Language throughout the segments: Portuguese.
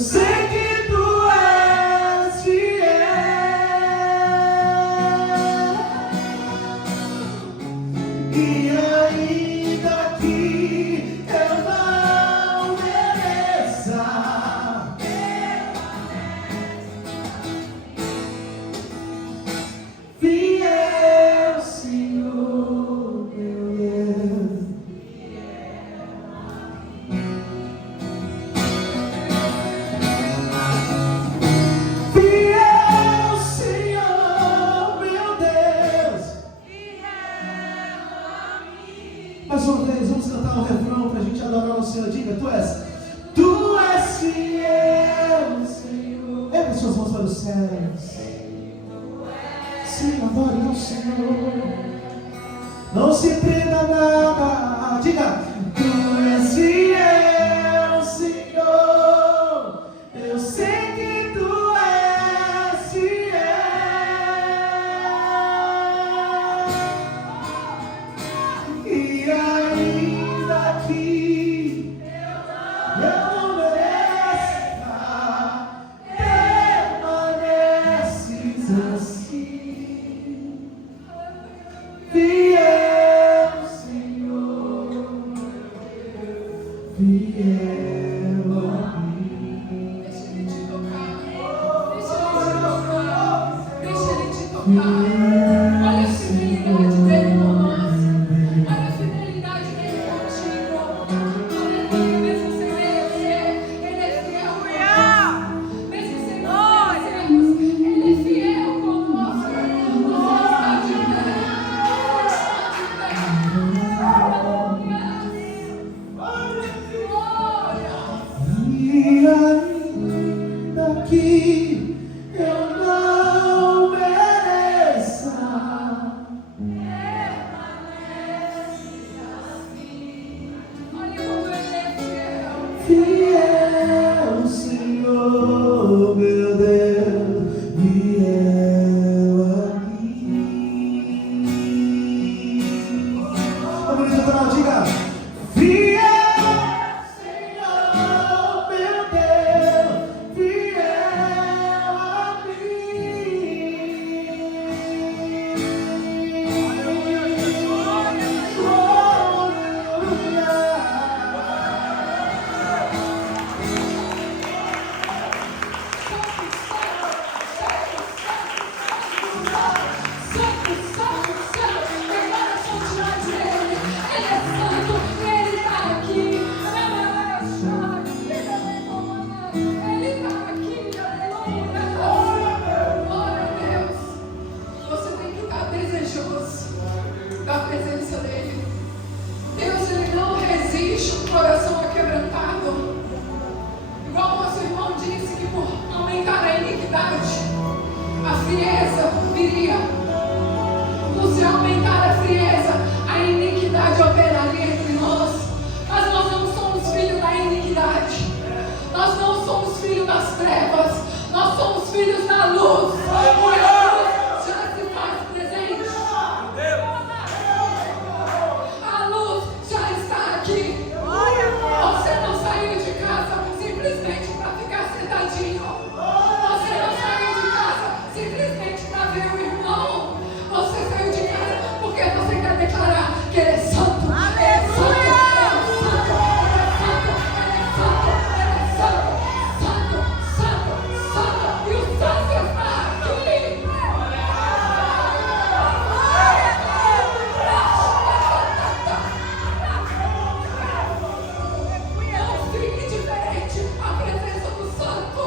sei que tu és fiel. E ainda que eu não mereça, fiel, Senhor, meu Deus. Fiel, Senhor, meu Deus. Mais uma vez, vamos cantar o refrão para a gente adorar o Senhor. Diga, tu és fiel, Senhor. Ergue suas mãos para os céus. Sim, adore ao Senhor. Não se prenda a nada. Diga, tu és fiel, Senhor. Eu sei que tu és fiel. E ainda que eu não mereça, permaneces assim. Fiel, Senhor, fiel a mim. Deixa Ele te tocar. Deixa Ele te tocar. Olha a fidelidade dele por nós. Olha a fidelidade dele contigo. Aleluia. Mesmo sem merecer, Ele é fiel conosco. Mesmo sem nós merecermos, Ele é fiel conosco. Você está de pé. E ainda que eu não mereça, Olha como Ele é fiel. fiel, Senhor, meu Deus, fiel a mim. Vamos cantar, diga, fiel, Senhor, meu Deus, fiel a Santo, santo, santo, declara a santidade dele. Ele é santo, ele está aqui. Ele está aqui, aleluia. Glória a Deus. Você tem que estar desejoso da presença dele. Deus, ele não resiste um coração aquebrantado. Igual o nosso irmão disse que por aumentar a iniquidade, a frieza viria. Por se aumentar a frieza, a iniquidade operaria entre nós. Mas nós não somos filhos da iniquidade. Nós não somos filhos das trevas. Nós somos filhos da luz. E a luz já se faz presente. A luz já está aqui. Você não saiu de casa simplesmente para ficar sentadinho. Você não saiu de casa simplesmente para ver o irmão. Você saiu de casa porque você quer declarar que ele é santo. Ele é santo, ele é santo, ele é santo, ele é santo, santo, santo, santo. E o santo está aqui. Não fique diferente à presença do santo.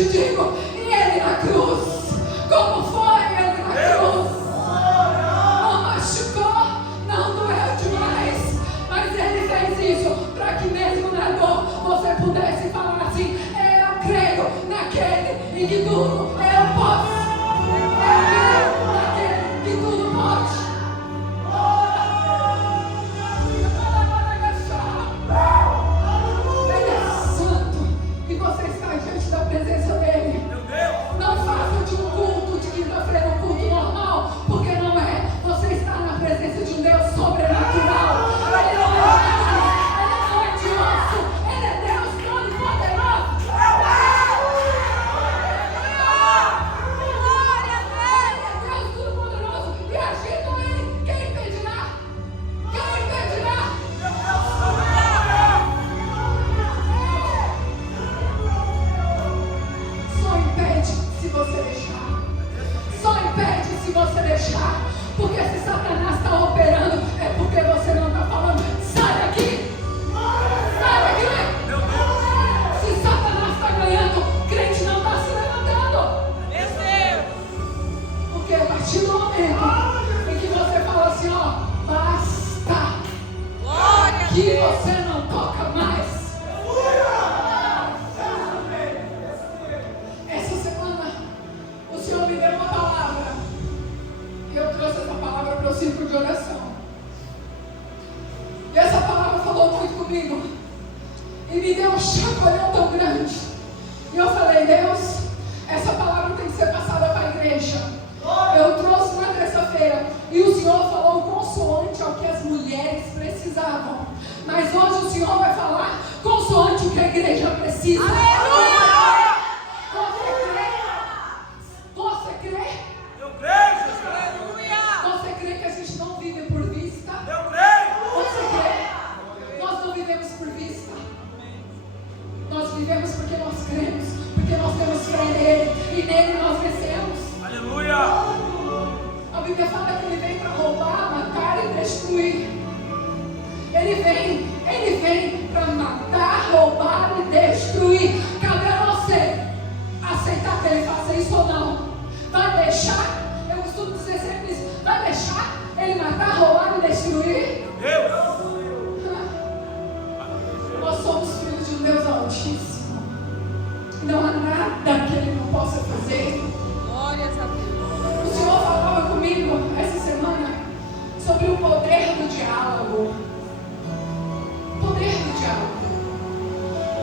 te digo, e ele na cruz, como foi ele na cruz? Não machucou, não doeu demais, mas ele fez isso para que mesmo na dor você pudesse falar assim: eu creio naquele em que tudo eu posso. Eu creio naquele que tudo pode. Ele é santo e você está diante da presença dele. Não faça de um culto de quinta-feira um culto normal, porque não é. Você está na presença de um Deus sobrenatural. Ele não é de carne, ele não é de osso, ele é Deus todo-poderoso. Deus todo-poderoso. E agindo ele, quem impedirá? Quem impedirá? Só impede se você deixar. Só impede se você deixar. Porque se Satanás está operando, é porque você não está falando: sai daqui! Sai daqui! Se Satanás está ganhando, o crente não está se levantando. Porque a partir do momento em que você fala assim: ó, basta, que você não toca mais. Essa semana o Senhor me deu uma palavra e eu trouxe essa palavra para o círculo de oração. E essa palavra falou muito comigo e me deu um chacoalhão tão grande. E eu falei: Deus, essa palavra tem que ser passada para a igreja. Eu trouxe na terça-feira e o Senhor falou consoante ao que as mulheres precisavam. Mas hoje o Senhor vai falar consoante o que a igreja precisa. Aleluia! Você crê? Você crê? Eu creio, Jesus. Aleluia! Você crê que a gente não vive por vista? Eu creio. Você crê? Nós não vivemos por vista. Nós vivemos porque nós cremos, porque nós temos fé nele e nele nós vencemos. Aleluia! A Bíblia fala que ele vem para roubar, matar e destruir. Ele vem para matar, roubar e destruir. Cabe a você aceitar que ele faça isso ou não. Vai deixar? Eu costumo dizer sempre isso. Vai deixar ele matar, roubar e destruir? Deus! Nós somos filhos de um Deus Altíssimo. Não há nada que ele não possa fazer. Glórias a Deus. O Senhor falava comigo essa semana sobre o poder do diálogo. O poder do diálogo.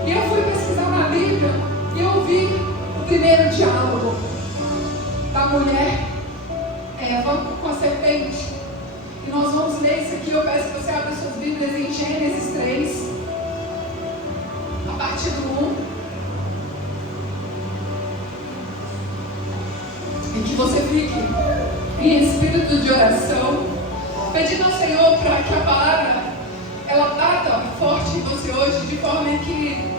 E eu fui pesquisar na Bíblia e eu vi o primeiro diálogo da mulher Eva com a serpente. E nós vamos ler isso aqui. Eu peço que você abra suas Bíblias em Gênesis 3, a partir do 1. E que você fique em espírito de oração, pedindo ao Senhor para que a palavra ela bata forte em você hoje, de forma que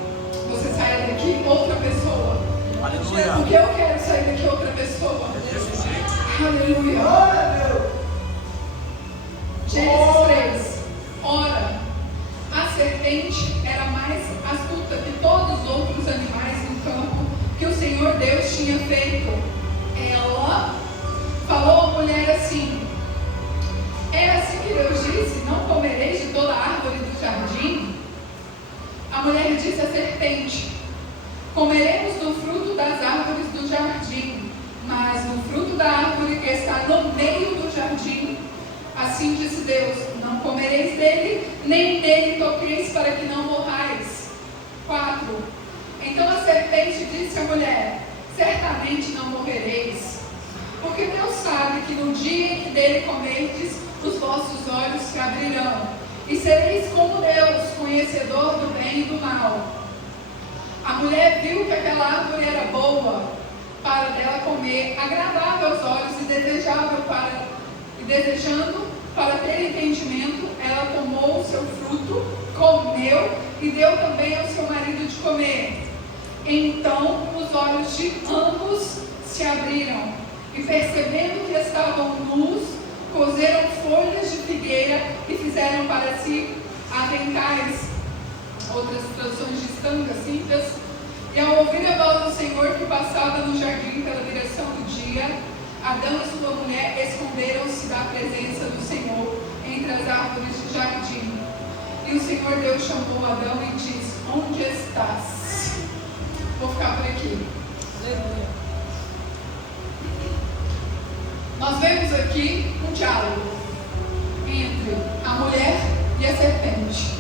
você saia daqui outra pessoa. Aleluia! Porque eu quero sair daqui outra pessoa. Desse jeito. Aleluia! Gênesis 3. Ora, a serpente era mais astuta que todos os outros animais do campo que o Senhor Deus tinha feito. Ela falou à mulher assim: é assim que Deus disse: não comereis de toda a árvore do jardim? A mulher disse à serpente: comeremos do fruto das árvores do jardim, mas no fruto da árvore que está no meio do jardim, assim disse Deus: não comereis dele, nem nele toqueis, para que não morrais. 4. Então a serpente disse à mulher: certamente não morrereis, porque Deus sabe que no dia em que dele comerdes, os vossos olhos se abrirão, e sereis como Deus, conhecedor do bem e do mal. A mulher viu que aquela árvore era boa para dela comer, agradável aos olhos e desejando para ter entendimento, ela tomou o seu fruto, comeu e deu também ao seu marido de comer. Então os olhos de ambos se abriram, e percebendo que estavam nus, cozeram folhas de figueira e fizeram para si aventais. Outras traduções de estangas simples. E ao ouvir a voz do Senhor que passava no jardim pela direção do dia, Adão e sua mulher esconderam-se da presença do Senhor entre as árvores do jardim. E o Senhor Deus chamou Adão e disse: onde estás? Vou ficar por aqui. Aleluia. Nós vemos aqui um diálogo entre a mulher e a serpente.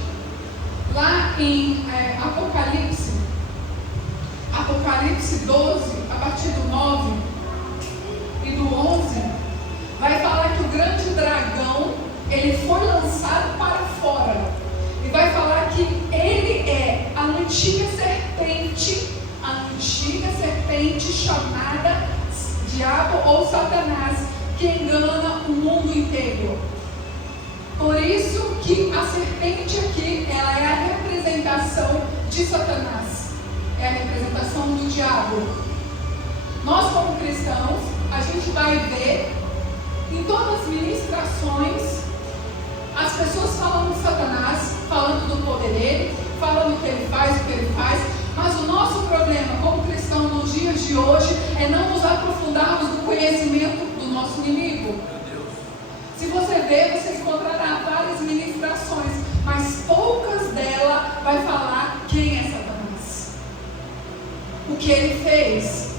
Lá em Apocalipse 12, a partir do 9 e do 11, vai falar que o grande dragão, ele foi lançado para fora. E vai falar que ele é a antiga serpente chamada Diabo ou Satanás, que engana o mundo inteiro. Por isso que a serpente aqui, ela é a representação de Satanás, é a representação do diabo. Nós, como cristãos, a gente vai ver em todas as ministrações as pessoas falando de Satanás, falando do poder dele, falando o que ele faz, o que ele faz. Mas o nosso problema como cristão nos dias de hoje é não nos aprofundarmos no conhecimento do nosso inimigo. Se você ver, você encontrará várias ministrações, mas poucas delas vai falar quem é Satanás, o que ele fez,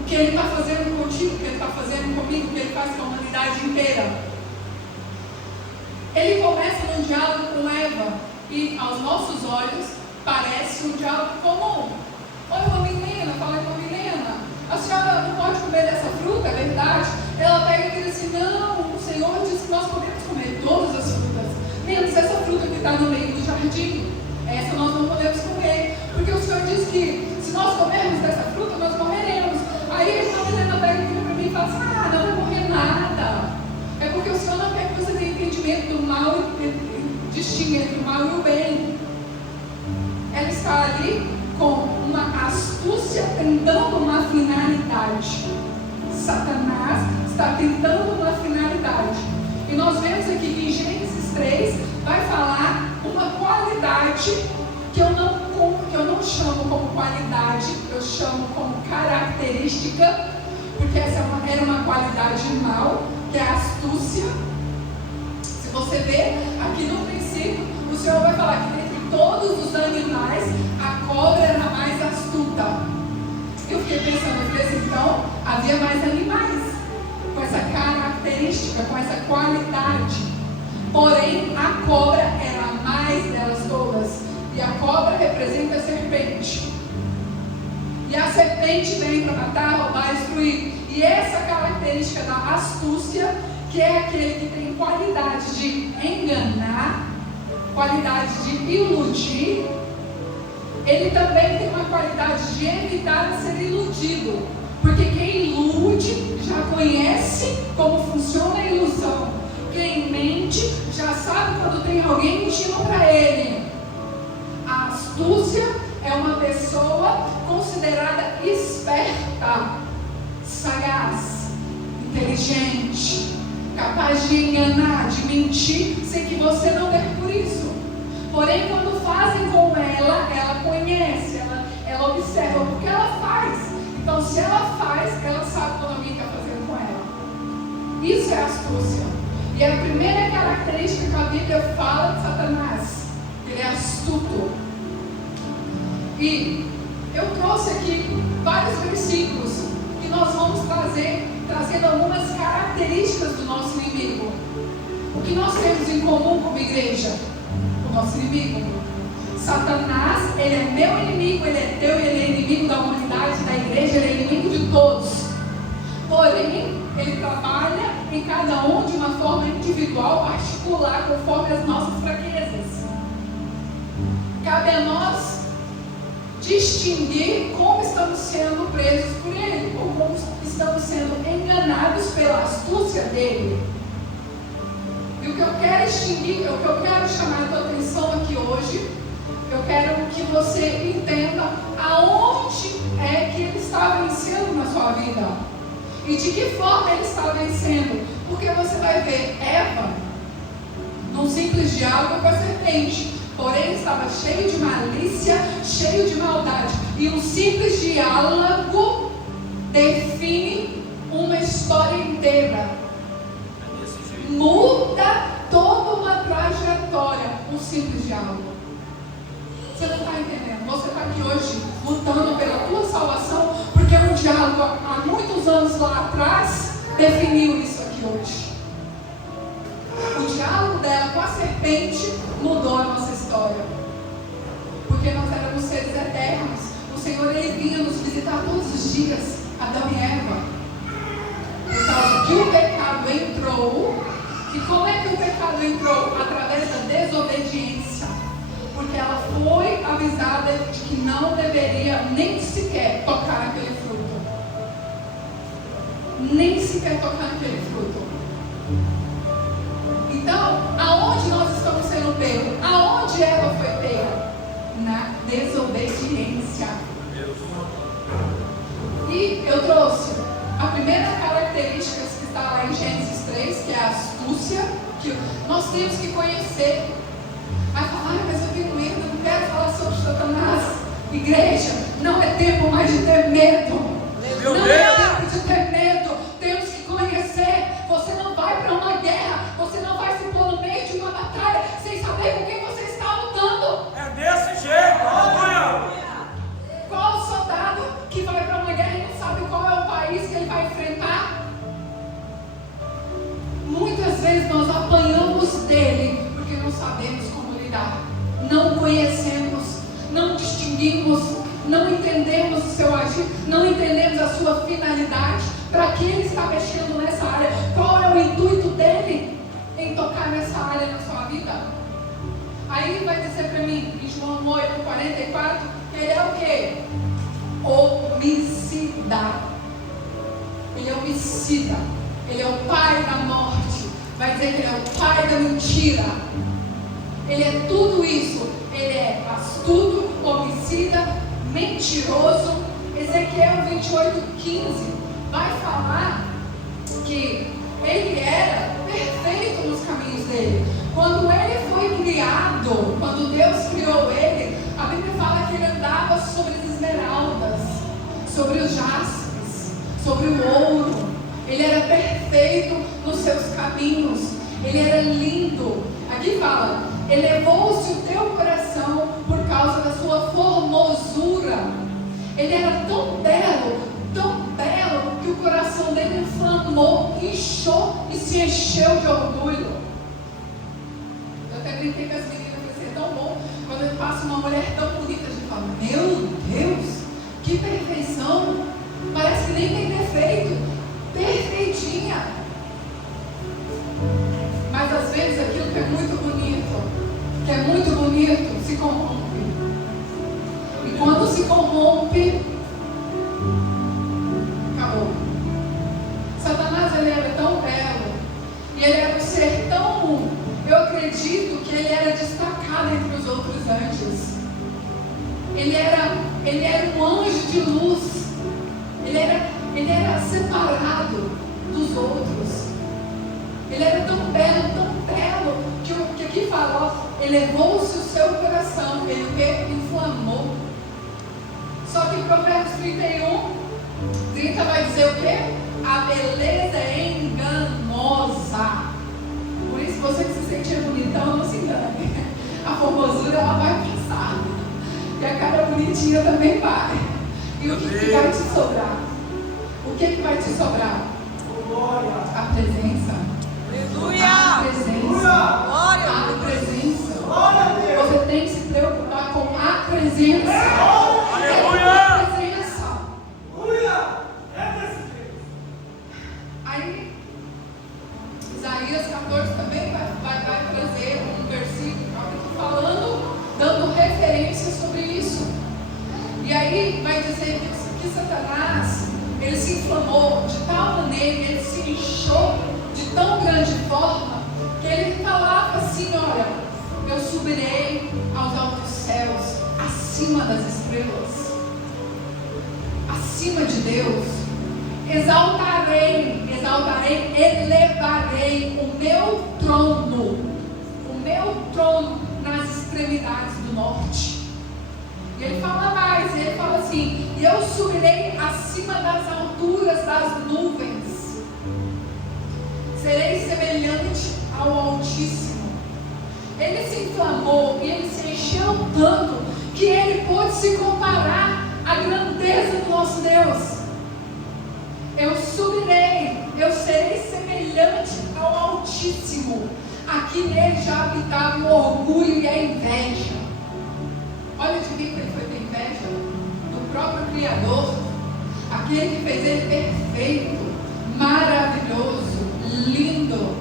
o que ele está fazendo contigo, o que ele está fazendo comigo, o que ele faz com a humanidade inteira. Ele começa num diálogo com Eva e aos nossos olhos parece um diálogo comum. Olha uma menina, fala com a menina: a senhora não pode comer dessa fruta, é verdade? Ela pega e diz assim: não, o Senhor disse que nós podemos comer todas as frutas, menos essa fruta que está no meio do jardim. Essa nós não podemos comer, porque o Senhor disse que se nós comermos dessa fruta, nós morreremos. Aí a menina pega e vira para mim e fala assim: ah, não vai morrer nada. É porque o Senhor não quer que você tenha entendimento do mal e distinga entre o mal e o bem. Ela está ali com uma astúcia, tentando uma finalidade. Satanás está tentando uma finalidade. E nós vemos aqui que em Gênesis 3 vai falar uma qualidade que eu não chamo como qualidade, eu chamo como característica, porque essa era uma qualidade mal, que é a astúcia. Se você ver aqui no princípio, o Senhor vai falar que dentre todos os animais, a cobra era a mais astuta. Eu fiquei pensando, eu falei assim, então havia mais animais com essa característica, com essa qualidade. Porém, a cobra era a mais delas todas. E a cobra representa a serpente. E a serpente vem para matar, roubar, destruir. E essa característica da astúcia, que é aquele que tem qualidade de enganar, qualidade de iludir, ele também tem uma qualidade de evitar ser iludido. Porque quem ilude já conhece como funciona a ilusão. Quem mente já sabe quando tem alguém mentindo para ele. A astúcia é uma pessoa considerada esperta, sagaz, inteligente, capaz de enganar, de mentir, sem que você não dê por isso. Porém, quando fazem com ela, ela conhece, ela observa o que ela faz. Então, se ela faz, ela sabe quando alguém está fazendo com ela. Isso é astúcia. E a primeira característica que a Bíblia fala de Satanás, ele é astuto. E eu trouxe aqui vários versículos que nós vamos trazendo algumas características do nosso inimigo. O que nós temos em comum como igreja? O nosso inimigo. Satanás, ele é meu inimigo, ele é teu, ele é inimigo da humanidade, da igreja, ele é inimigo de todos. Porém, ele trabalha em cada um de uma forma individual, particular, conforme as nossas fraquezas. Cabe a nós distinguir como estamos sendo presos por ele, ou como estamos sendo enganados pela astúcia dele. E o que eu quero distinguir, o que eu quero chamar a tua atenção aqui hoje, eu quero que você entenda aonde é que ele está vencendo na sua vida. E de que forma ele está vencendo. Porque você vai ver Eva num simples diálogo com a serpente. Porém, estava cheio de malícia, cheio de maldade. E um simples diálogo define uma história inteira. Muda toda uma trajetória. Um simples diálogo. Você não está entendendo. Você está aqui hoje lutando pela tua salvação, porque um diálogo há muitos anos lá atrás definiu isso aqui hoje. O diálogo dela com a serpente mudou a nossa história. Porque nós éramos seres eternos. O Senhor, Ele vinha nos visitar todos os dias, Adão e Eva. Por causa que o pecado entrou. E como é que o pecado entrou? Através da desobediência. Porque ela foi avisada de que não deveria nem sequer tocar naquele fruto. Nem sequer tocar naquele fruto. Então, aonde nós estamos sendo pegos? Aonde ela foi pega? Na desobediência. E eu trouxe a primeira característica que está lá em Gênesis 3, que é a astúcia, que nós temos que conhecer. Aí fala, mas eu tenho medo, eu não quero falar sobre Satanás. Igreja, não é tempo mais de ter medo. Não é tempo de ter medo. Temos que conhecer. Você não vai para uma guerra, você não vai se pôr no meio de uma batalha sem saber com quem você está lutando. É desse jeito, aleluia! Qual o soldado que vai para uma guerra e não sabe qual é o país que ele vai enfrentar? Muitas vezes nós apanhamos dele porque não sabemos como lidar, não conhecemos, não distinguimos, não entendemos o seu agir, não entendemos a sua finalidade, para que ele está mexendo nessa área, qual é o intuito dele em tocar nessa área na sua vida. Aí vai dizer para mim, em João 8:44, que ele é o quê? Homicida. Ele é homicida. Ele é o pai da morte. Vai dizer que ele é o pai da mentira. Ele é tudo isso. Ele é astuto, homicida, mentiroso. Ezequiel 28:15 vai falar que ele era perfeito nos caminhos dele. Quando ele foi criado, quando Deus criou ele, a Bíblia fala que ele andava sobre as esmeraldas, sobre os jaspes, sobre o ouro. Ele era perfeito nos seus caminhos. Ele era lindo. Aqui fala, elevou-se o teu coração por causa da sua formosura. Ele era tão belo, que o coração dele inflamou, inchou e se encheu de orgulho. Eu até brinquei com as meninas, vai ser tão bom quando eu passo uma mulher tão bonita, a gente fala, meu Deus, que perfeição, parece que nem tem defeito, perfeitinha. Mas às vezes aquilo que é muito bonito, se corrompe. E quando se corrompe, acabou. Satanás, ele era tão belo, e ele era um ser tão, eu acredito que ele era destacado entre os outros anjos. Ele era um anjo de luz. Ele era separado dos outros. Ele era tão belo, que aqui fala, elevou-se o seu coração, ele o que? Inflamou. Só que Provérbios 31:30 vai dizer o quê? A beleza é enganosa. Por isso, você que se sentir bonitão, não se engane. A formosura, ela vai passar. E a cara bonitinha também vai. E o que vai te sobrar? O que vai te sobrar? A presença. Aleluia! A presença. A presença. Você tem que se preocupar com a presença. Aleluia! A presença. Aí, Isaías 14 também vai trazer um versículo falando, dando referência sobre isso. E aí vai dizer que Satanás, ele se inflamou de tal maneira, ele se inchou de tão grande forma, que ele falava assim, olha, eu subirei aos altos céus, acima das estrelas, acima de Deus, exaltarei, elevarei o meu trono nas extremidades do norte. E ele fala mais, ele fala assim: e eu subirei acima das alturas das nuvens, serei semelhante ao Altíssimo. Ele se inflamou e ele se encheu tanto que ele pôde se comparar à grandeza do nosso Deus. Eu subirei, eu serei semelhante ao Altíssimo. Aqui nele já habitava o orgulho e a inveja. Olha de quem ele foi ter inveja? Do próprio Criador. Aquele que fez ele perfeito, maravilhoso, lindo.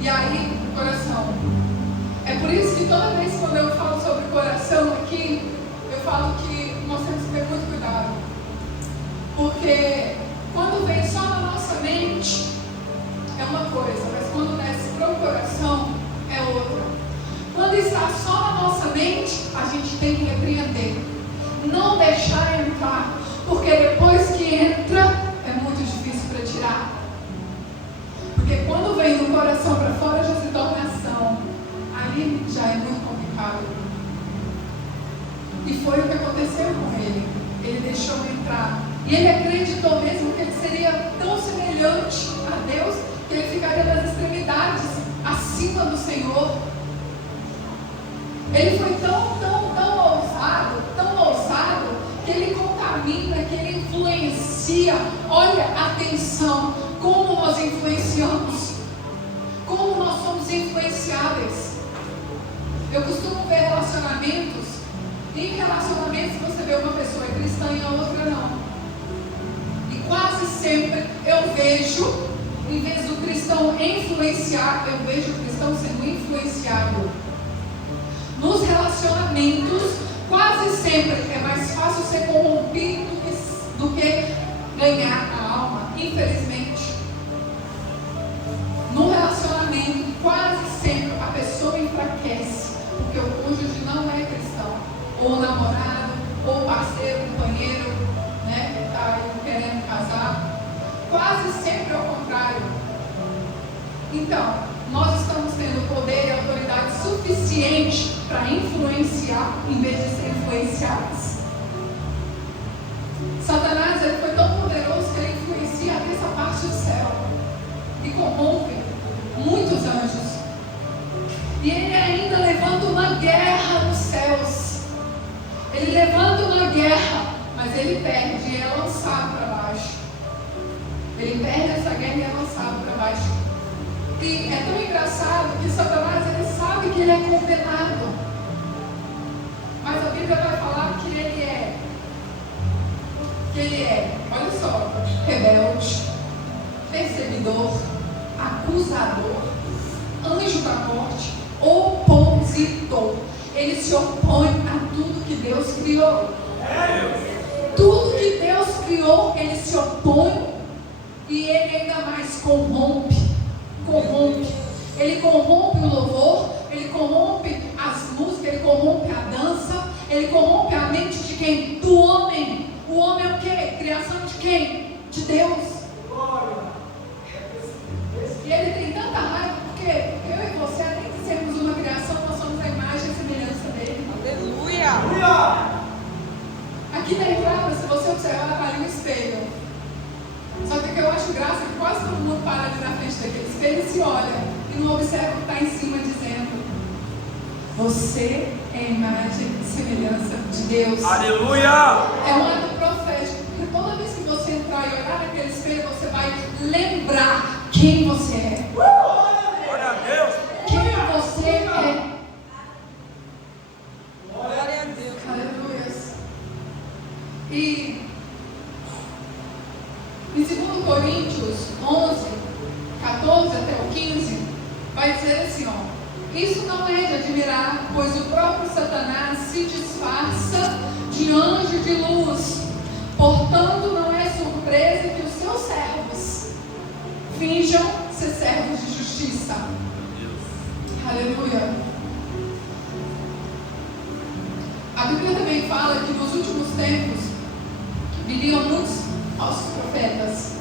E aí, o coração. É por isso que toda vez quando eu falo sobre coração aqui, eu falo que nós temos que ter muito cuidado. Porque quando vem só na nossa mente, é uma coisa, mas quando desce para o coração, é outra. Quando está só na nossa mente, a gente tem que repreender. Não deixar entrar, porque depois que entra, é muito difícil para tirar. Porque quando vem do coração para fora, já se torna ação. Aí já é muito complicado. E foi o que aconteceu com ele. Ele deixou entrar. E ele acreditou mesmo que ele seria tão semelhante a Deus, que ele ficaria nas extremidades, acima do Senhor. Ele foi tão ousado, que ele contamina, que ele influencia. Olha, atenção, como nós influenciamos, como nós somos influenciáveis. Eu costumo ver relacionamentos, e em relacionamentos você vê uma pessoa é cristã e a outra não. E quase sempre eu vejo, em vez do cristão influenciar, eu vejo o cristão sendo influenciado. Nos relacionamentos, quase sempre é mais fácil ser corrompido do que ganhar a alma, infelizmente. No relacionamento, quase sempre a pessoa enfraquece, porque o cônjuge não é cristão, ou namorado, ou parceiro, companheiro, né, que está aí querendo casar. Quase sempre é o contrário. Então, nós estamos tendo poder e autoridade suficiente para influenciar em vez de ser influenciados. Satanás, ele foi tão poderoso que ele influencia até essa parte do céu e corrompe muitos anjos. E ele ainda levanta uma guerra nos céus. Ele levanta uma guerra, mas ele perde e é lançado para baixo. Ele perde essa guerra e é lançado para baixo. E é tão engraçado que Satanás, ele sabe que ele é condenado. Mas a Bíblia vai falar que ele é, olha só, rebelde, perseguidor, acusador, anjo da morte, opositor. Ele se opõe a tudo que Deus criou. Tudo que Deus criou, ele se opõe. E ele ainda mais corrompe. Ele corrompe o louvor, ele corrompe as músicas, ele corrompe a dança, ele corrompe a mente de quem? Do homem. O homem é o quê? Criação de quem? De Deus. E ele tem tanta raiva porque eu e você, além de sermos uma criação, nós somos a imagem e semelhança dele. Aleluia! Aqui na entrada, se você observar, está ali um espelho. Só que o que eu acho graça é que quase todo mundo para ali na frente daquele espelho e se olha e não observa o que está em cima dizendo: você é a imagem e semelhança de Deus. Aleluia! É um ato profético, porque toda vez que você entrar e olhar naquele espelho, você vai lembrar quem você é. Glória a Deus! Quem você é. Glória a Deus! Aleluia. E em 2 Coríntios 11, 14 até o 15, vai dizer assim, ó: isso não é de admirar, pois o próprio Satanás se disfarça de anjo de luz. Portanto, não é surpresa que os seus servos finjam ser servos de justiça. Aleluia. A Bíblia também fala que nos últimos tempos viriam muitos falsos profetas.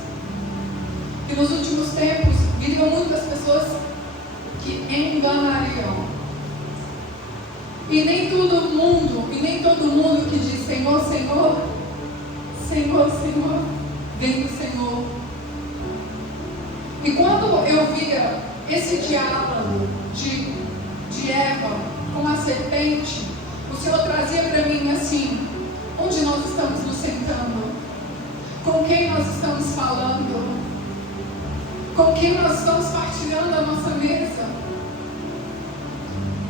Que nos últimos tempos viriam muitas pessoas que enganariam. E nem todo mundo que diz Senhor, Senhor, Senhor, Senhor, vem do Senhor. E quando eu via esse diálogo de Eva com a serpente, o Senhor trazia para mim assim: onde nós estamos nos sentando? Com quem nós estamos falando? Com quem nós estamos partilhando a nossa mesa?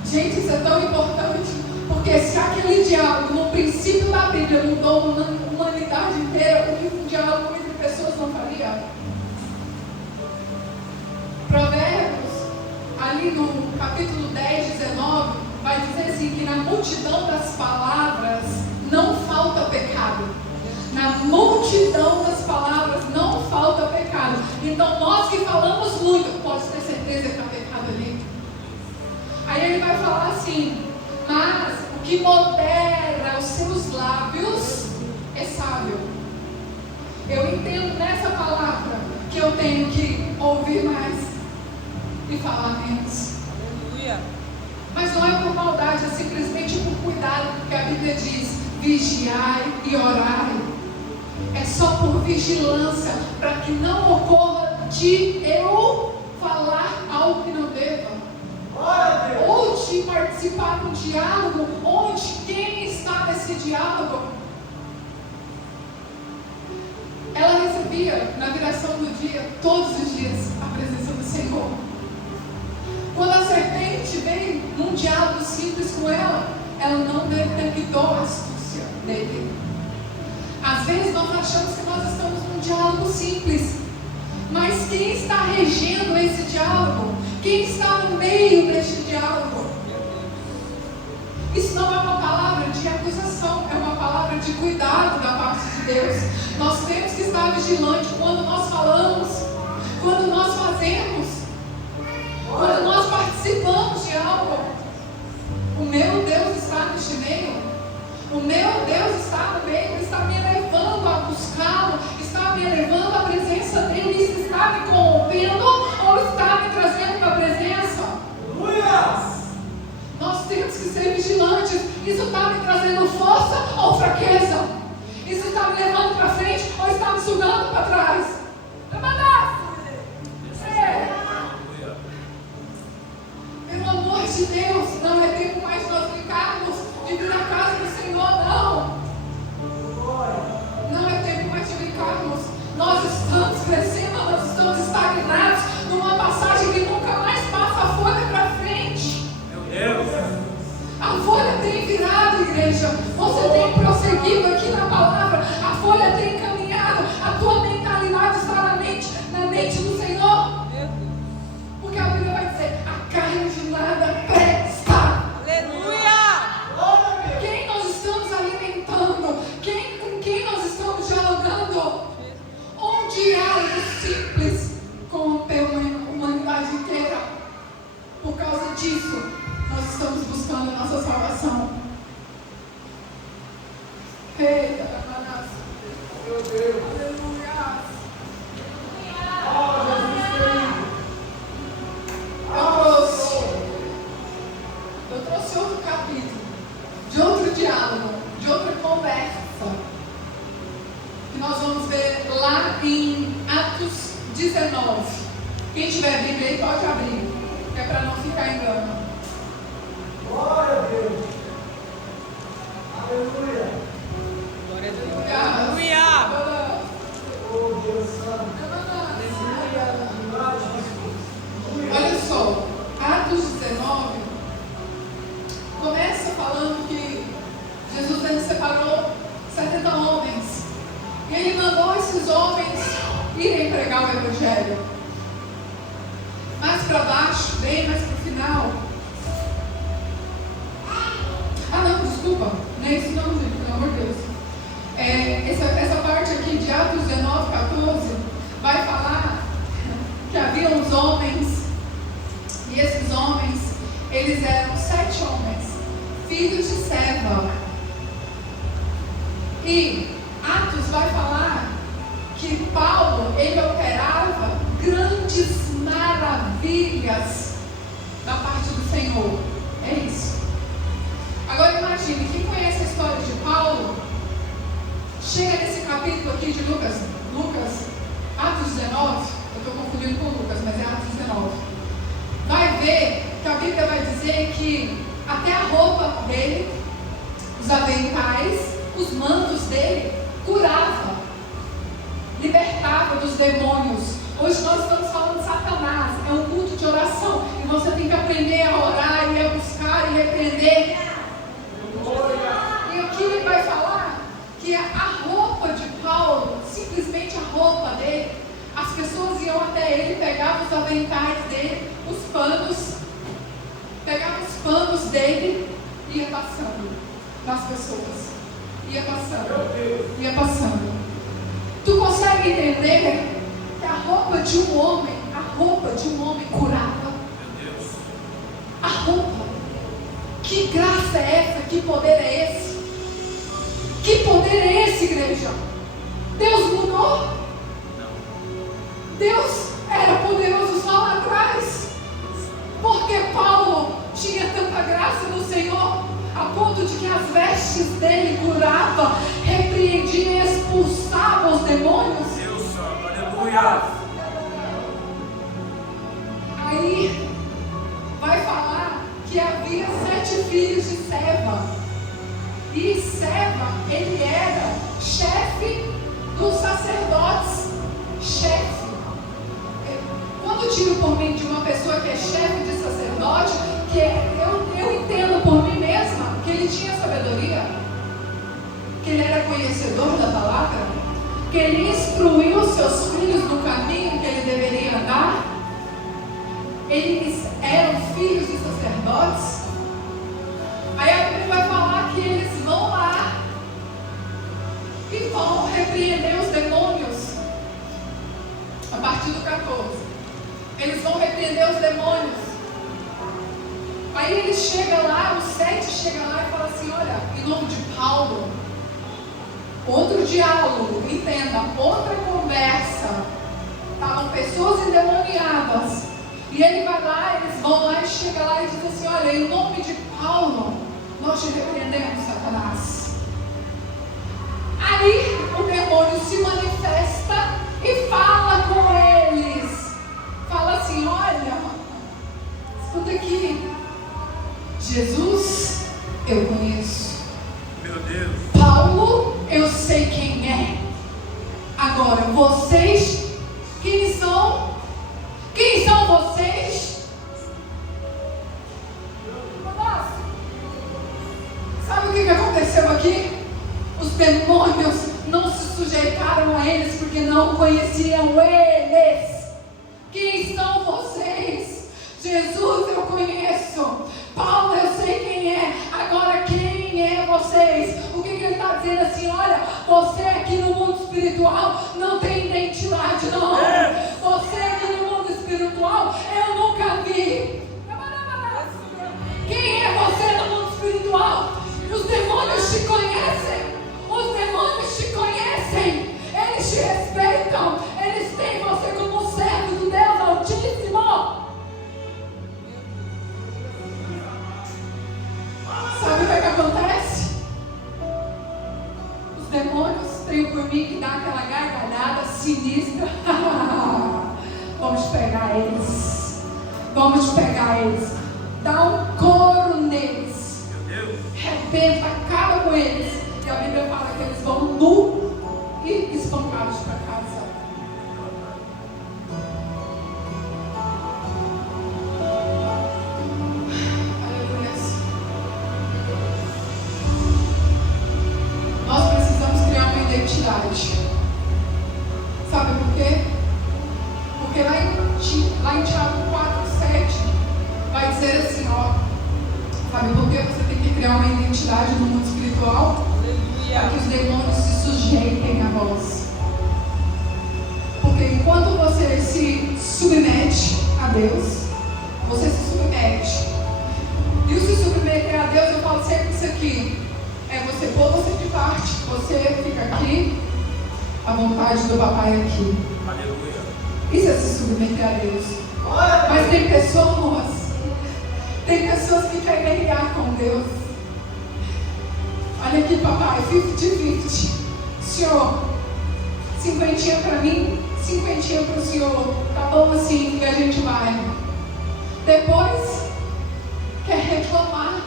Gente, isso é tão importante, porque se aquele diálogo no princípio da Bíblia mudou uma humanidade inteira, o que um diálogo entre pessoas não faria? Provérbios, ali no capítulo 10, 19, vai dizer assim, que na multidão das palavras não falta pecado. Na multidão das palavras não falta pecado. Então nós que falamos muito, pode ter certeza que há pecado ali. Aí ele vai falar assim: mas o que modera os seus lábios é sábio. Eu entendo nessa palavra que eu tenho que ouvir mais e falar menos. Aleluia. Mas não é por maldade, é simplesmente por cuidado, porque a Bíblia diz: vigiai e orai. É só por vigilância, para que não ocorra de eu falar algo que não deva. Ou de participar de um diálogo onde quem está nesse diálogo, ela recebia na viração do dia, todos os dias, a presença do Senhor. Quando a serpente veio num diálogo simples com ela, ela não detectou a astúcia dele. Às vezes nós achamos que nós estamos num diálogo simples, mas quem está regendo esse diálogo? Quem está no meio deste diálogo? Isso não é uma palavra de acusação, é uma palavra de cuidado da parte de Deus. Nós temos que estar vigilantes quando nós falamos, quando nós fazemos, quando nós participamos de algo. O meu Deus está neste meio. O meu Deus está no meio, está me levando a buscá-lo, está me levando à presença dele. Isso está me corrompendo ou está me trazendo para a presença? Nós temos que ser vigilantes. Isso está me trazendo força ou fraqueza? Isso está me levando para frente ou está me sugando para trás? Pelo amor de Deus, não é tempo mais de nós brincarmos de vir à casa do Senhor, não. Não é tempo mais de brincarmos. Nós estamos crescendo, nós estamos estagnados numa passagem que nunca mais passa a folha para frente. Meu Deus. A folha tem virado, igreja. Você tem prosseguido aqui na palavra. A folha tem caminhado. A tua mentalidade está na mente do Senhor. Porque a Bíblia vai dizer: a carne de nada presta. Aleluia. Quem nós estamos alimentando? Com quem nós estamos dialogando? Um diálogo simples corrompeu uma humanidade inteira. Por causa disso, nós estamos buscando a nossa salvação. Eita, Ramanás. Meu Deus. Aleluia. Eu trouxe outro capítulo, de outro diálogo, de outra conversa, que nós vamos ver lá em Atos 19. Quem tiver Bíblia aí pode abrir, que é para não ficar engano. Glória a Deus. Aleluia. Glória a Deus. Aleluia. Aleluia. Oh, Deus Santo. Olha só, Atos 19 começa falando que Jesus ele separou 70 homens e ele mandou esses homens irem pregar o Evangelho. Mais para baixo, bem mais para o final. Não, desculpa, não é isso não, gente, pelo amor de Deus. Essa parte aqui de Atos 19, 14 vai falar que havia uns homens, e esses homens, eles eram 7 homens, filhos de Seva. E Atos vai falar que Paulo, ele operava grandes maravilhas da parte do Senhor. É isso. imagine, quem conhece a história de Paulo, chega nesse capítulo aqui de Lucas, Atos 19, eu estou confundindo com Lucas, mas é Atos 19. Vai ver que a Bíblia vai dizer que até a roupa dele, os aventais, os mantos dele, curava, libertava dos demônios. Hoje nós estamos falando de Satanás, é um culto de oração, e você tem que aprender a orar, e a buscar, e repreender. E aqui ele vai falar que a roupa de Paulo, simplesmente a roupa dele, as pessoas iam até ele, pegavam os aventais dele, os panos, pegavam os panos dele e ia passando nas pessoas. Ia passando. Tu consegue entender que a roupa de um homem curava? A roupa. Que graça é essa? Que poder é esse? Que poder é esse, igreja? Deus mudou? Deus era poderoso só lá atrás. Porque Paulo tinha tanta graça no Senhor, a ponto de que as vestes dele curava, repreendia e expulsava os demônios. Deus Santo, aleluia. Aí vai falar que havia 7 filhos de Seva. E Seva, ele era chefe dos sacerdotes. Chefe. Quando tiro por mim de uma pessoa que é chefe de sacerdote, que eu entendo por mim mesma que ele tinha sabedoria, que ele era conhecedor da palavra, que ele instruiu seus filhos no caminho que ele deveria andar. Eles eram filhos de sacerdotes. Aí a Bíblia vai falar que eles vão lá e vão repreender os demônios. A partir do 14. Eles vão repreender os demônios. Aí ele chega lá, os 7 chegam lá e falam assim: olha, em nome de Paulo, outro diálogo, entenda, outra conversa. Estavam pessoas endemoniadas. E ele vai lá, eles vão lá e chega lá e diz assim: olha, em nome de Paulo, nós te repreendemos, Satanás. Aí o demônio se manifesta e fala com eles. Fala assim: olha, escuta aqui. Jesus, eu conheço. Meu Deus. Paulo, eu sei quem é. Agora, vocês, quem são? Quem são vocês? Sabe o que aconteceu aqui? Os demônios não se sujeitaram a eles porque não conheciam eles. Quem são vocês? Jesus, eu conheço. Paulo, eu sei quem é. Agora, quem é vocês? O que ele está dizendo assim? Olha, você aqui no mundo espiritual não tem identidade, não. Você aqui no mundo espiritual eu nunca vi. Quem é você no mundo espiritual? Os demônios te conhecem. Os demônios te conhecem. Eles te respeitam. Eles têm você como servo do Deus Altíssimo. Sabe o que acontece? Os demônios têm por mim que dar aquela gargalhada sinistra. Vamos pegar eles. Vamos pegar eles. Dá um couro neles. Rebenta, acaba com eles. E a Bíblia fala que eles vão nu e espancados para casa. Aleluia. Nós precisamos criar uma identidade. Sabe por quê? Porque lá em Tiago 4:7 vai dizer assim, ó. Sabe por que você tem que criar uma identidade no mundo espiritual? Para que os demônios se sujeitem a vós. Porque enquanto você se submete a Deus, você se submete. E o se submeter a Deus, eu falo sempre isso aqui. É você pôr você de parte. Você fica aqui, a vontade do papai aqui. Aleluia. Isso é se submeter a Deus. Mas tem pessoas que querem guerrear com Deus. Olha aqui, papai, 50-50. Senhor, 50 para mim, 50 para o Senhor. Tá bom assim, e a gente vai. Depois, quer reclamar,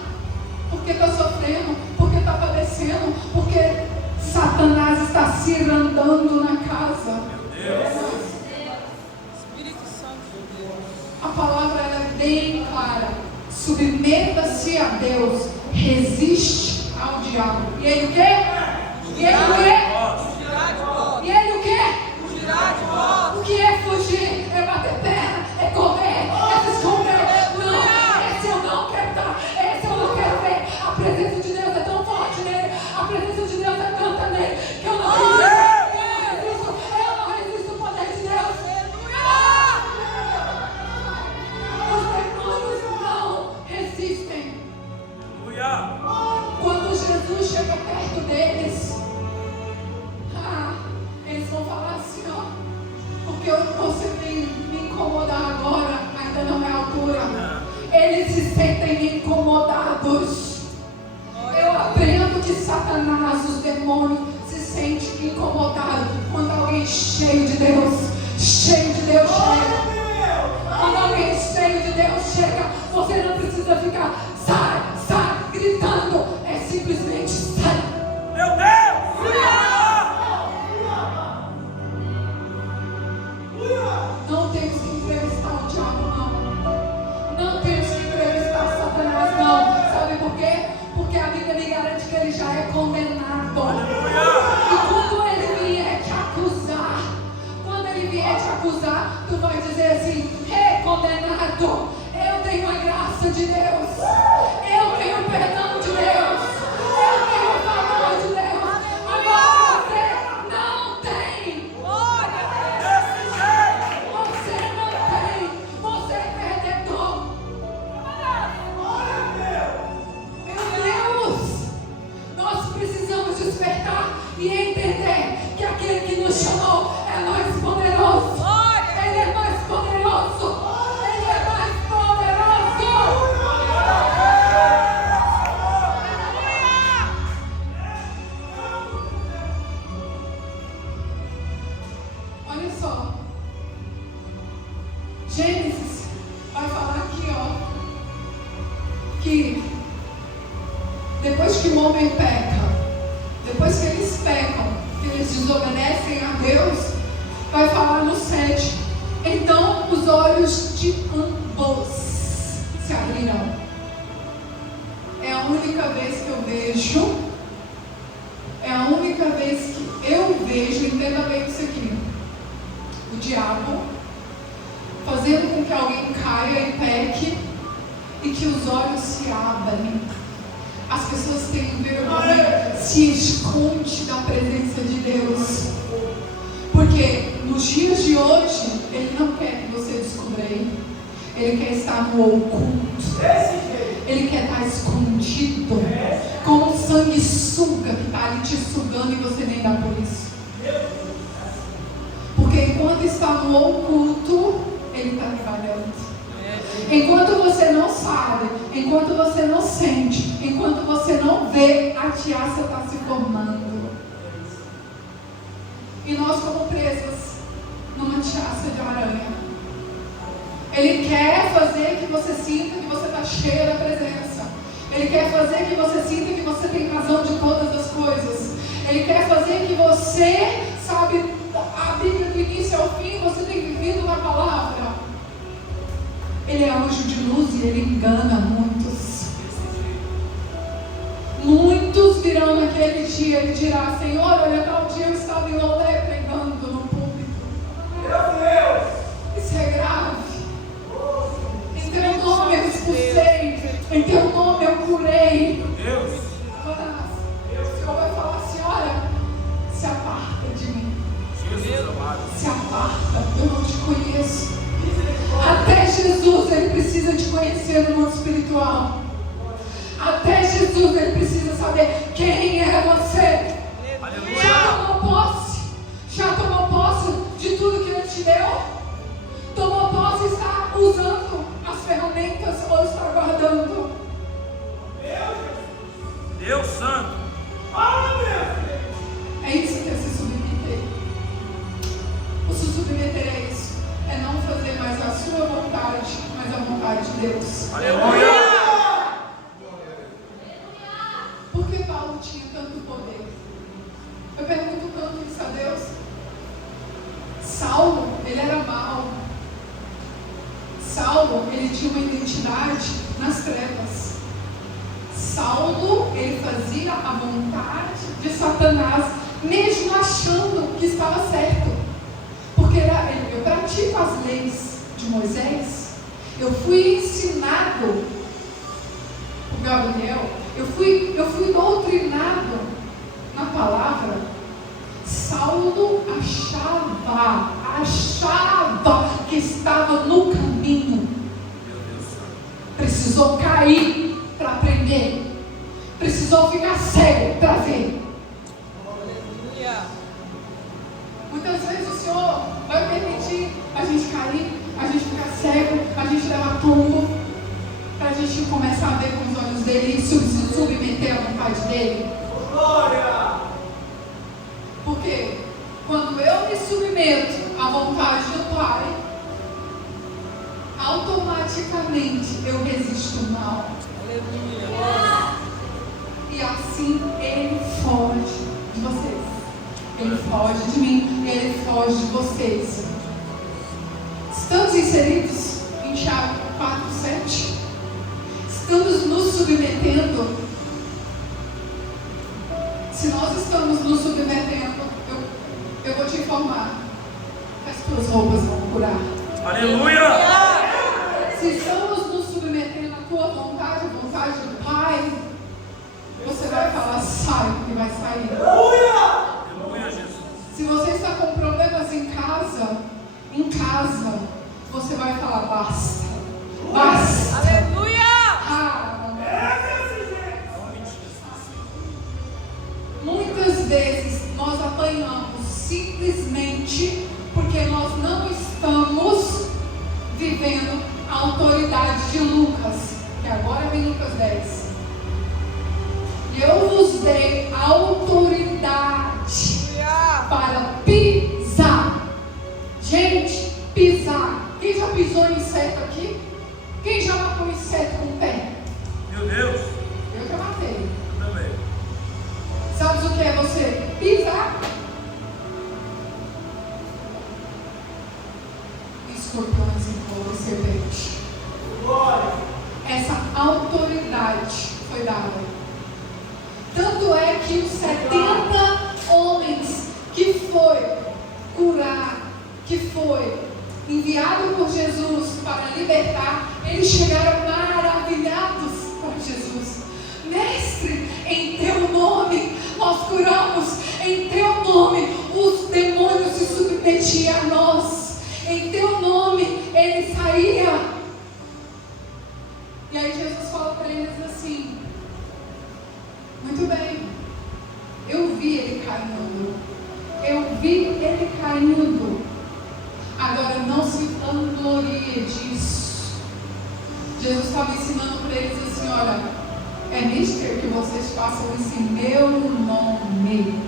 porque está sofrendo, porque está padecendo, porque Satanás está se andando na casa. A palavra ela é bem clara. Submeta-se a Deus, resiste ao diabo. E ele o quê? E ele o quê? E ele o quê? O que é fugir? É bater perna, é correr, é se esconder. Não, esse eu não quero estar, esse eu não quero ver. A presença de Deus é tão forte nele, a presença de Deus é tanta nele, que eu não resisto, eu não resisto o poder de Deus. Os demônios não resistem. Quando Jesus chega perto deles, eles vão falar assim, ó, porque você me incomodar agora, ainda não é a altura. Eles se sentem incomodados. Eu aprendo que Satanás, os demônios, se sentem incomodados quando alguém cheio de Deus chega. Quando alguém cheio de Deus chega, você não precisa ficar, sai, gritando. É simplesmente sai. Meu Deus! Não temos que entrevistar o diabo, não. Não temos que entrevistar Satanás, não. Sabe por quê? Porque a Bíblia me garante que ele já é condenado. E quando ele vier te acusar, tu vai dizer assim, condenado, eu tenho a graça de Deus, eu tenho o perdão de Deus, eu tenho o favor de Deus. Agora você não tem. Você não tem. Você é perdedor. Meu Deus! Nós precisamos despertar e entender que aquele que nos chamou é mais poderoso. Ele é mais poderoso. Ele é mais poderoso. Olha só. Gênesis vai falar aqui, ó, que depois que o homem peca, depois que eles pecam, que eles desobedecem a Deus, vai falar no 7. Então os olhos de ambos se abriram. É a única vez que eu vejo, entenda bem isso aqui, o diabo fazendo com que alguém caia e peque e que os olhos se abrem. As pessoas têm vergonha, se esconde da presença de Deus. Porque nos dias de hoje, Ele não quer que você descubra Ele. Ele quer estar no oculto. Ele quer estar escondido. Como um sanguessuga que está ali te sugando e você nem dá por isso. Porque enquanto está no oculto, Ele está trabalhando. Enquanto você não sabe, enquanto você não sente, enquanto você não vê, a tiaça está se formando. E nós, como presas numa tiaça de aranha, Ele quer fazer que você sinta que você está cheia da presença. Ele quer fazer que você sinta que você tem razão de todas as coisas. Ele quer fazer que você, sabe, a Bíblia do início ao fim, você tem vivido na palavra. Ele é anjo de luz e Ele engana muitos. Muitos virão naquele dia, Ele dirá: Senhor, olha, tal dia eu estava em Lolé pregando no público. Isso é grave. Em Teu nome eu expulsei, em Teu nome eu curei. Agora, o Senhor vai falar assim: olha, se aparta de mim. Se aparta, eu não te conheço. Até Jesus, Ele precisa te conhecer no mundo espiritual. Até Jesus, Ele precisa saber quem é você. Já tomou posse de tudo que Ele te deu? Tomou posse e está usando as ferramentas ou está guardando? Deus Santo. Deus. Aleluia! Por que Paulo tinha tanto poder? Eu pergunto tanto isso a Deus. Saulo, ele era mau. Saulo, ele tinha uma identidade nas trevas. Saulo, ele fazia a vontade de Satanás, mesmo achando que estava certo. Porque eu pratico as leis de Moisés. Eu fui ensinado por Gabriel. Eu fui doutrinado na palavra. Saulo achava que estava no caminho. Precisou cair para aprender. Precisou ficar cego para ver. Muitas vezes o Senhor vai permitir a gente cair, a gente ficar cego, a gente levar tombo, para a gente começar a ver com os olhos dele e se submeter à vontade dele. Glória! Porque quando eu me submeto à vontade do Pai, automaticamente eu resisto o mal. Aleluia! E assim ele foge de vocês. Ele foge de mim, ele foge de vocês. Estamos inseridos em Tiago 4:7. Estamos nos submetendo. Se nós estamos nos submetendo, eu vou te informar que as tuas roupas vão curar. Aleluia! Se estamos nos submetendo à tua vontade, à vontade do Pai, você vai falar, sai, porque vai sair. Aleluia, Jesus. Se você está com problemas em casa, você vai falar, basta. Basta. Aleluia! Muitas vezes nós apanhamos simplesmente porque nós não estamos vivendo a autoridade de Lucas, que agora vem Lucas 10. Eu vos dei autoridade para pisar. Gente, pisar. Quem já pisou em inseto aqui? Quem já matou inseto com o pé? Meu Deus. Eu já matei. Também. Sabe o que é você pisar? Escorpiões e cobra e serpente. Essa autoridade foi dada. Tanto é que os 70 homens que foi curar, que foi enviado por Jesus para libertar, eles chegaram maravilhados por Jesus. Mestre, em teu nome nós curamos, em teu nome os demônios se submetiam a nós, em teu nome ele saía. E aí Jesus fala para eles assim: muito bem, eu vi ele caindo, agora não se vanglorie disso. Jesus estava ensinando para eles assim: olha, é mister que vocês façam isso em meu nome,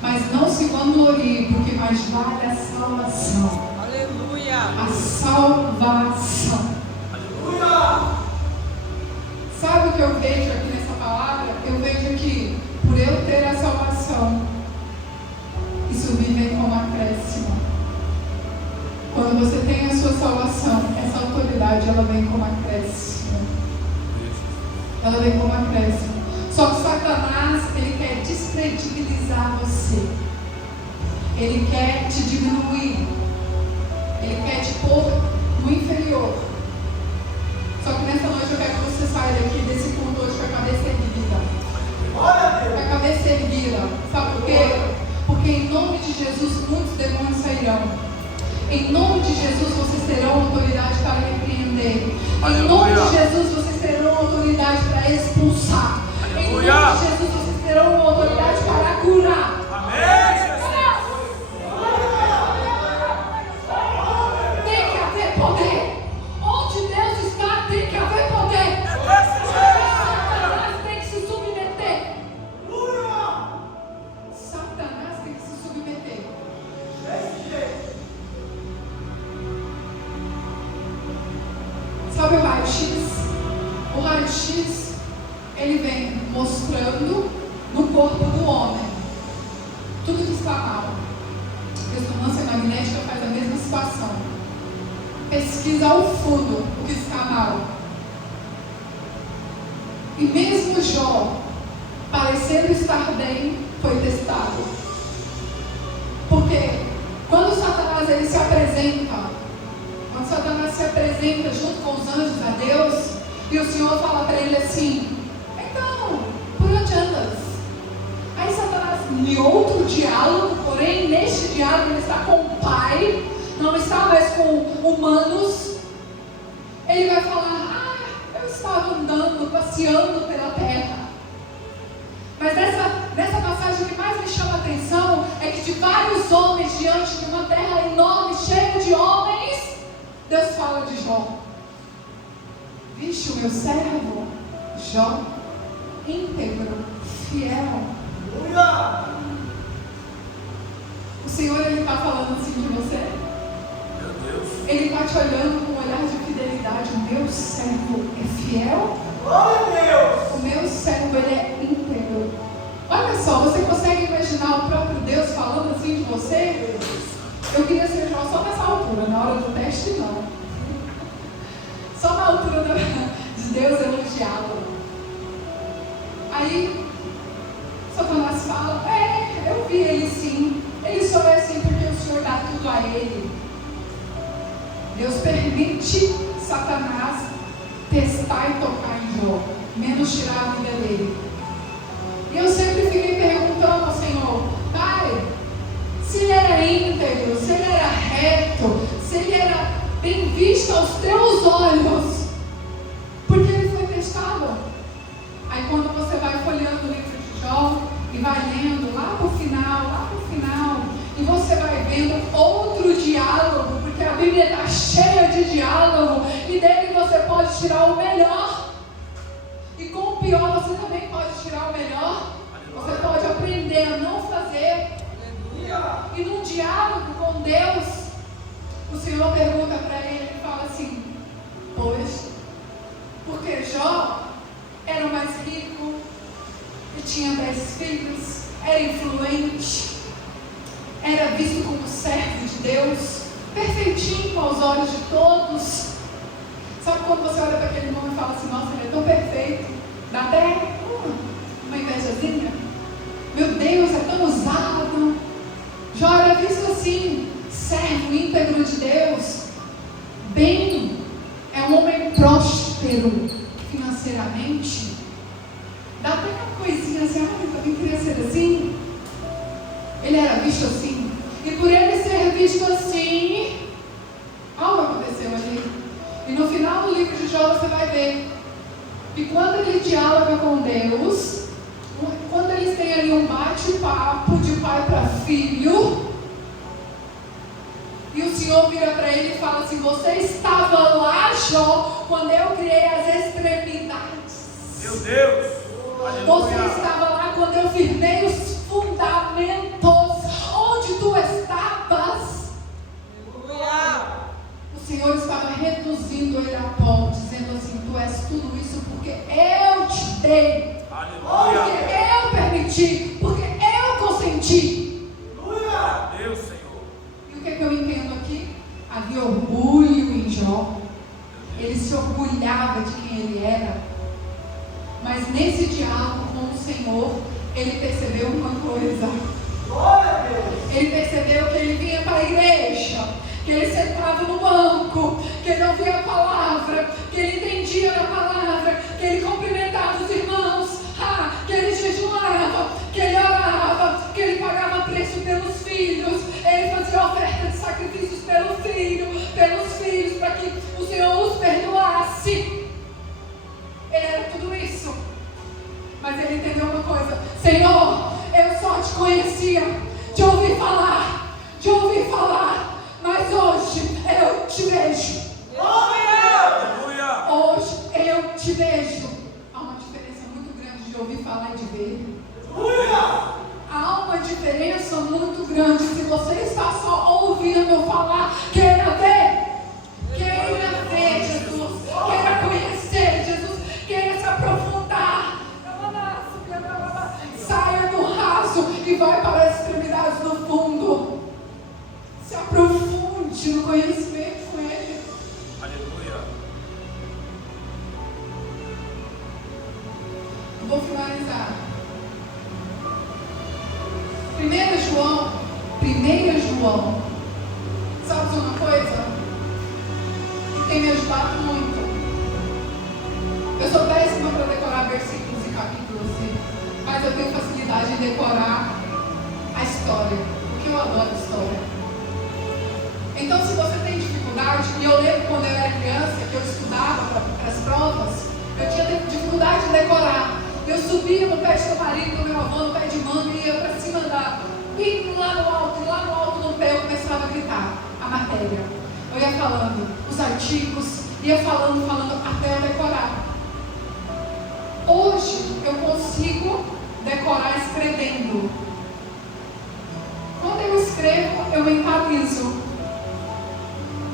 mas não se vanglorie, porque mais vale a salvação. Aleluia! A salvação. Aleluia! Sabe o que eu vejo aqui nessa palavra? Eu vejo que por eu ter a salvação, isso me vem como acréscimo. Quando você tem a sua salvação, essa autoridade ela vem como acréscimo. Ela vem como acréscimo. Só que Satanás, ele quer descredibilizar você. Ele quer te diminuir. Ele quer te pôr no inferior. Só que nessa noite eu quero que você saia daqui desse culto hoje com a cabeça erguida. Com a cabeça erguida. Sabe por quê? Porque em nome de Jesus muitos demônios sairão. Em nome de Jesus vocês terão autoridade para repreender. Em nome de Jesus vocês terão autoridade para expulsar. Em nome de Jesus vocês terão autoridade para curar. Amém, Jesus. Tem que haver poder. Onde Deus está, tem que haver poder. Satanás tem que se submeter. Satanás tem que se submeter. Sabe, Pai, raio-x. O raio-x, ele vem mostrando no corpo do homem tudo que está mal. A ressonância magnética faz a mesma situação. Pesquisa ao fundo o que está mal. E mesmo Jó, parecendo estar bem, foi testado. Porque quando Satanás ele se apresenta, junto com os anjos a Deus, e o Senhor fala para ele assim: então, por onde andas? Aí Satanás, em outro diálogo, porém neste diálogo ele está com o Pai, não está mais com humanos. Ele vai falar: eu estava andando, passeando pela terra. Mas nessa passagem que mais me chama a atenção é que de vários homens diante de uma terra enorme, cheia de homens, Deus fala de Jó. Vixe, o meu servo Jó, íntegro, fiel. O Senhor, Ele está falando assim de você? Meu Deus. Ele está te olhando com um olhar de fidelidade. O meu servo é fiel? O meu servo, ele é íntegro. Olha só, você consegue imaginar o próprio Deus falando assim de você? Eu queria ser Jó só nessa altura, na hora do teste não. Só na altura de Deus elogiá-lo. Aí Satanás fala: eu vi ele sim. Ele só é assim porque o Senhor dá tudo a ele. Deus permite Satanás testar e tocar em Jó, menos tirar a vida dele. E eu sempre fiquei perguntando ao Senhor: Pai, se ele era íntegro, se ele era reto, se ele era bem visto aos teus olhos, por que ele foi testado? Aí quando você vai folheando o livro de Jó e vai lendo lá pro final, e você vai vendo outro diálogo, porque a Bíblia está cheia de diálogo, e dele você pode tirar o melhor, e com o pior você também pode tirar o melhor. Você pode aprender a não fazer. E num diálogo com Deus, o Senhor pergunta para ele e fala assim: pois, porque Jó era o mais rico, e tinha 10 filhos, era influente, era visto como servo de Deus, perfeitinho aos olhos de todos. Sabe quando você olha para aquele homem e fala assim: nossa, ele é tão perfeito, dá até uma invejazinha? Meu Deus, é tão usado. Jó era visto assim, servo íntegro de Deus, bem, é um homem próspero financeiramente. Dá até uma coisinha assim: eu também queria ser assim. Ele era visto assim, e por ele ser visto assim, algo aconteceu ali. E no final do livro de Jó você vai ver que quando ele dialoga com Deus, quando eles têm ali um bate-papo de pai para filho, e o Senhor vira para ele e fala assim: você estava lá, Jó, quando eu criei as extremidades. Meu Deus! Você estava lá quando eu firmei os fundamentos. Onde tu estavas? O Senhor estava reduzindo ele a pó, dizendo assim: tu és tudo isso porque eu te dei. Porque eu permiti, porque eu consenti. Deus, Senhor. E o que eu entendo aqui? Havia orgulho em Jó. Ele se orgulhava de quem ele era. Mas nesse diálogo com o Senhor, ele percebeu uma coisa. Ele percebeu que ele vinha para a igreja, que ele sentava no banco, que ele ouvia a palavra, que ele entendia a palavra, que ele cumprimentava os irmãos, que ele jejuava, que ele orava, que ele pagava preço pelos filhos, ele fazia oferta de sacrifícios pelos filhos, para que o Senhor os perdoasse. Ele era tudo isso. Mas ele entendeu uma coisa: Senhor, eu só te conhecia de ouvir falar, mas hoje eu te vejo. Hoje eu te vejo. Há uma diferença muito grande de ouvir falar e de ver. Há uma diferença muito grande. Se você está só ouvindo falar, queira ver Jesus, queira conhecer meia João. Sabe uma coisa? Que tem me ajudado muito. Eu sou péssima para decorar versículos e capítulos, mas eu tenho facilidade em decorar a história, porque eu adoro história. Então, se você tem dificuldade, e eu lembro quando eu era criança, que eu estudava para as provas, eu tinha dificuldade de decorar. Eu subia no pé de tamarindo do meu avô, no pé de manga, e ia para cima da pico lá no alto, e lá no alto no pé eu começava a gritar a matéria. Eu ia falando os artigos, ia falando até eu decorar. Hoje eu consigo decorar escrevendo. Quando eu escrevo, eu mentalizo.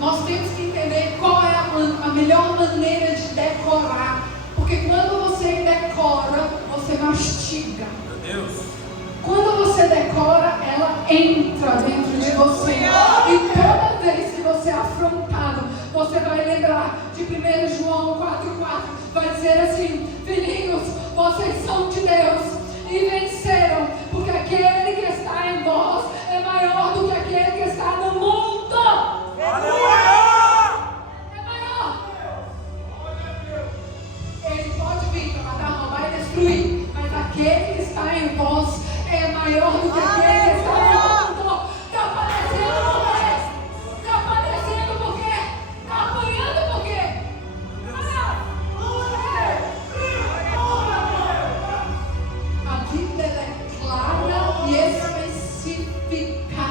Nós temos que entender qual é a melhor maneira de decorar. Porque quando você decora, você mastiga. Meu Deus. Quando você decora, ela entra dentro de você. E toda vez que você é afrontado, você vai lembrar de 1 João 4,4. Vai dizer assim: filhinhos, vocês são de Deus e venceram, porque aquele que está em vós é maior do que aquele que está no mundo. Aleluia! É maior. Ele pode vir para matar, roubar e destruir, mas aquele que está em vós é maior do que aquele que está no mundo. Está padecendo por quê? Está padecendo por quê? Está apanhando por quê? A Bíblia é clara e específica.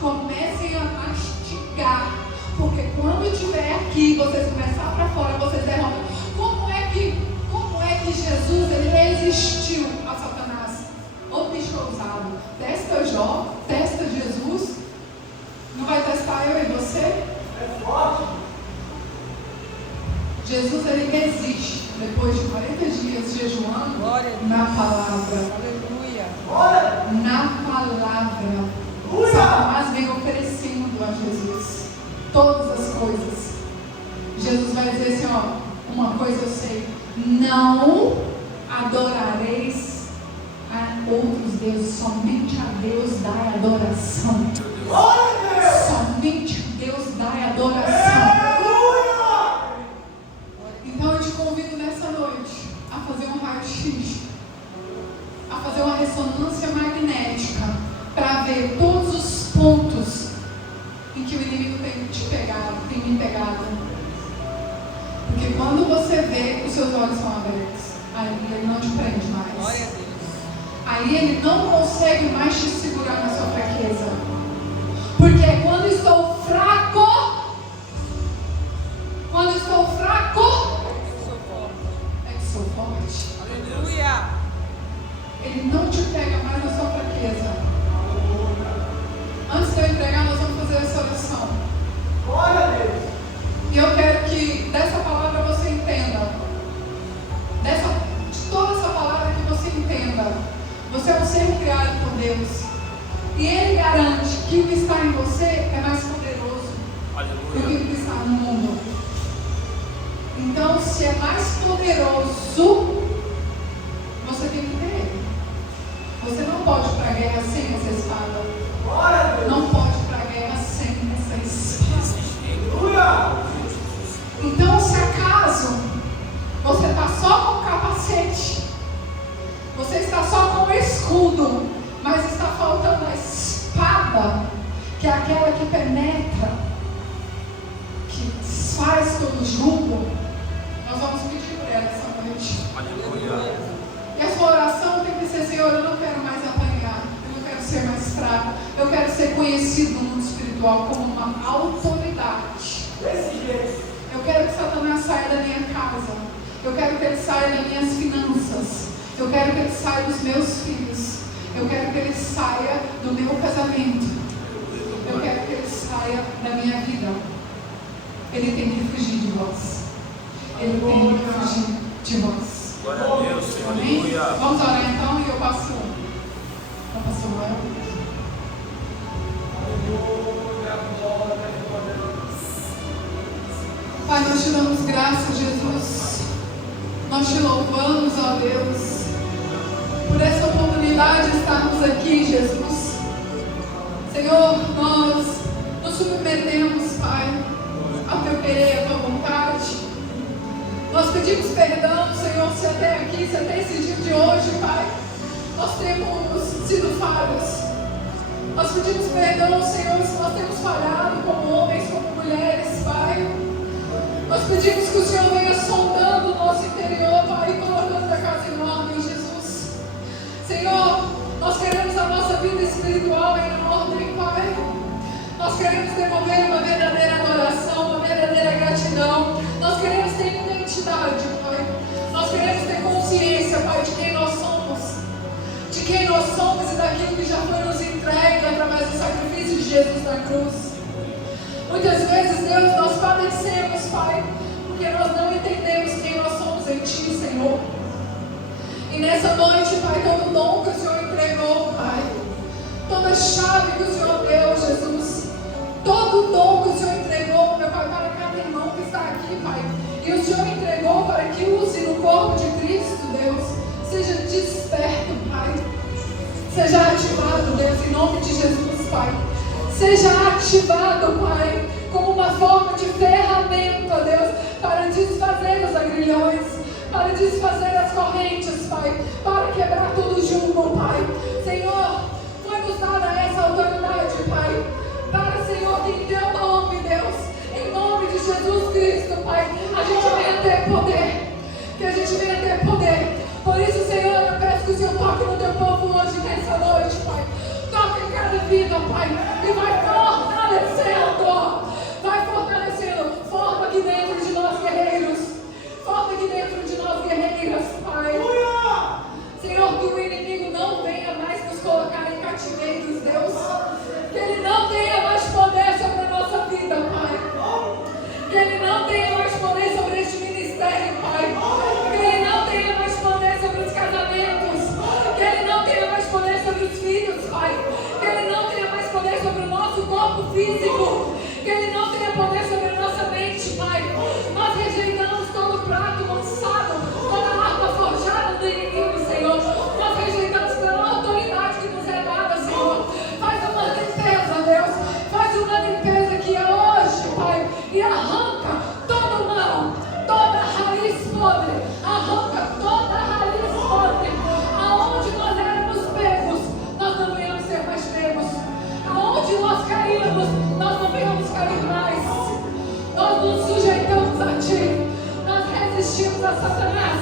Comecem a mastigar, porque quando estiver aqui, vocês começar para fora, vocês derrotam. Como é que Jesus ele resistiu a Satanás? Ô bicho ousado, testa Jó, testa Jesus, não vai testar eu e você? É forte. Jesus ele resiste depois de 40 dias jejuando na palavra. Aleluia. Na palavra. Satanás vem oferecendo a Jesus todas as coisas. Jesus vai dizer assim, ó, uma coisa eu sei: não adorareis a outros deuses, somente a Deus dai adoração. Somente Deus dai adoração. Então eu te convido nessa noite a fazer um raio-x, a fazer uma ressonância magnética, para ver todos os pontos em que o inimigo tem te pegado, tem me pegado. Porque quando você vê, os seus olhos são abertos. Aí ele não te prende mais. Glória a Deus. Aí ele não consegue mais te segurar na sua fraqueza. Porque quando estou fraco, é que sou forte. Aleluia. Ele não te pega mais na sua fraqueza. Antes de eu entregar, nós vamos fazer essa oração. Glória a Deus. E eu quero que dessa palavra você entenda. De toda essa palavra que você entenda. Você é um ser criado por Deus. E Ele garante que o que está em você é mais poderoso do que o que está no mundo. Então, se é mais poderoso, você tem que ter Ele. Você não pode ir para a guerra sem essa espada. Não pode ir para a guerra sem essa espada. Então, se acaso você está só com o capacete, você está só com o escudo, mas está faltando a espada, que é aquela que penetra, que desfaz todo o jugo, nós vamos pedir por ela essa noite. Aleluia. E a sua oração tem que ser: Senhor, eu não quero mais apanhar, eu não quero ser mais fraco, eu quero ser conhecido no mundo espiritual como uma autoridade. Eu quero que Satanás saia da minha casa, eu quero que ele saia das minhas finanças, eu quero que ele saia dos meus filhos, eu quero que ele saia do meu casamento, eu quero que ele saia da minha vida. Ele tem que fugir de vós, ele tem que fugir de vós. Glória a Deus, Senhor. Amém? Aleluia. Vamos orar então e eu passo agora. Pai, nós te damos graças, Jesus. Nós te louvamos, ó Deus, por essa oportunidade de estarmos aqui, Jesus. Senhor, nós nos submetemos, Pai, ao teu querer e à tua vontade. Nós pedimos perdão, Senhor, se até aqui, se até esse dia de hoje, Pai, nós temos sido falhos. Nós pedimos perdão, Senhor, se nós temos falhado como homens, como mulheres, Pai. Nós pedimos que o Senhor venha sondando o nosso interior, Pai, e colocando a casa em ordem, Jesus. Senhor, nós queremos a nossa vida espiritual em ordem, Pai. Nós queremos desenvolver uma verdadeira adoração, uma verdadeira gratidão. Nós queremos ter identidade, Pai. Nós queremos ter consciência, Pai, de quem nós somos. De quem nós somos e daquilo que já foi nos entregue através do sacrifício de Jesus na cruz. Muitas vezes, Deus, nós padecemos, Pai, porque nós não entendemos quem nós somos em Ti, Senhor. E nessa noite, Pai, todo dom que o Senhor entregou, Pai, toda chave que o Senhor deu, Jesus, todo dom que o Senhor entregou, meu Pai, para cada irmão que está aqui, Pai, e o Senhor entregou para que use no corpo de Cristo, Deus, seja desperto, Pai, seja ativado, Deus, em nome de Jesus, Pai, seja ativado, Pai, como uma forma de ferramenta, Deus, para desfazer os agrilhões, para desfazer as correntes, Pai, para quebrar todo jugo, Pai. Senhor, foi-nos dada essa autoridade, Pai, para, Senhor, que em Teu nome, Deus, em nome de Jesus Cristo, Pai, a gente venha ter poder, que a gente venha ter poder. Por isso, Senhor, eu peço que o Senhor toque no Teu povo hoje, nessa noite, Pai. Toque em cada vida, Pai, e vai fortalecendo, forma aqui dentro de nós guerreiros, forma aqui dentro de nós guerreiras, Pai. Senhor, que o inimigo não venha mais nos colocar em cativeiros, Deus, que ele não tenha mais poder sobre a nossa vida, Pai, que ele não tenha mais poder sobre este ministério, Pai, que ele não tenha mais poder sobre os casamentos, que ele não tenha mais poder sobre os filhos, Pai, que ele não tenha mais poder sobre o nosso corpo físico, que ele não tenha poder sobre a nossa mente, Pai. Nós rejeitamos todo prato lançado, toda arma forjada do inimigo, Senhor. Nós rejeitamos pela autoridade que nos é dada, Senhor. Faz uma limpeza, Deus. Faz uma limpeza aqui hoje, Pai, e arranca todo o mal, toda raiz podre, arranca toda raiz podre. Aonde nós éramos pegos, nós não venhamos ser mais pegos. Aonde nós caímos, nós não venhamos cair mais. Nós nos sujeitamos a Ti. Nós resistimos a Satanás.